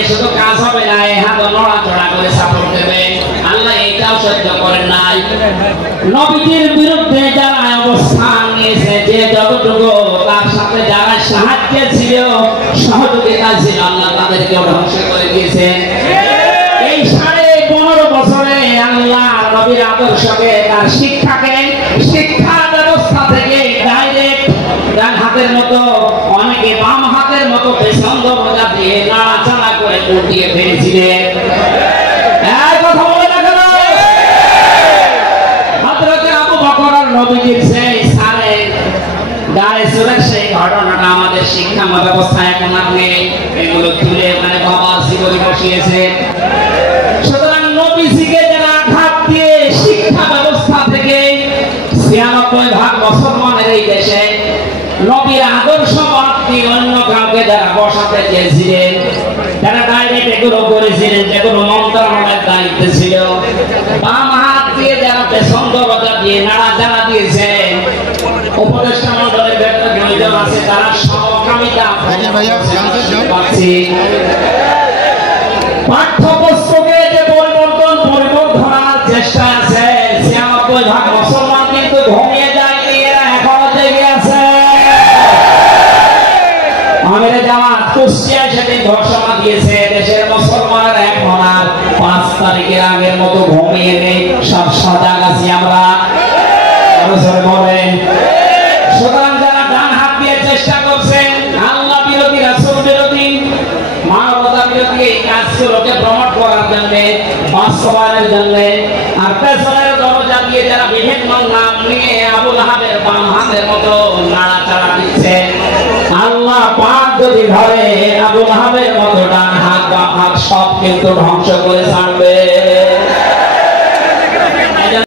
দিয়ে শুধু কাজ হবে না, এই হাত নড়াচড়া করে সাপোর্ট দেবে। আল্লাহ এটাও সহ্য করেন নাই। নবীজির বিরুদ্ধে যারা অবস্থান নিয়েছে, যে যতটুকু তার সাথে যারা সাহায্য ছিল, সহযোগিতা ছিল, আল্লাহ তাদেরকে ধ্বংস করে দিয়েছে। এই 15.5 বছরে আল্লাহ নবীর আদর্শকে, তার শিক্ষাকে, শিক্ষা ব্যবস্থা থেকে ডাইরেক্ট ডান হাতের মতো, অনেকে বাম হাতের মতো বেছন্দ বোঝা দিয়ে নাড়াচাড়া করে উল্টিয়ে ফেলেছিলেন। কথা বলে না কেন? হযরত আবু বকর আর নবীজির সেই সারে গায়ে চড়ার সেই ঘটনাটা আমাদের শিক্ষা ব্যবস্থা এখন আপনি এগুলো তুলে মানে বাবা জীবনে বসিয়েছে। সুতরাং নবীজিকে যারা আঘাত দিয়ে শিক্ষা ব্যবস্থা থেকে 96% মুসলমানের এই দেশে নবীর আদর্শ বাদ দিয়ে অন্য কাউকে যারা বসাতে চেয়েছিলেন, যারা ডাইরেক্ট এগুলো করেছিলেন, যেগুলো মন্ত্রণালয়ের দায়িত্বে ছিল, বাম হাত দিয়ে যারা পেছন্দ বাজা দিয়ে নাড়াচাড়া দিয়েছেন, উপদেষ্টা মন্ডলের ব্যক্তিগত আছে, তারা সমকামিতা পাচ্ছে। পাঠ্যপুস্তকে যে পরিবর্তনের চেষ্টা আছে, 96% মুসলমান কিন্তু ঘুমিয়ে যায়নি, এরা এখনো জেগে আছে। আমাদের জামাত কুষ্টিয়া সেদিন ঘোষণা দিয়েছে, দেশের মুসলমানের এখন আর 5 তারিখের আগের মতো ঘুমিয়ে নেই, সব সজাগ আছি আমরা। বলেন, সুতরাং যারা ডান হাত দিয়ে চেষ্টা করছেন আল্লাহ বিরোধী, রাসূল বিরোধী, মানবতা বিরোধী এই কাজগুলোকে প্রমোট করার জন্য, বাস্তবায়নের জন্য, আর পেছনের দরজা দিয়ে যারা বিভিন্ন নাম নিয়ে আবু লাহাবের বাম হাতের মতো নাড়াচাড়া দিচ্ছে, আল্লাহ পাক যদি ধরে আবু লাহাবের মতো ডান হাত বাম হাত সব কিন্তু ধ্বংস করে ছাড়বে।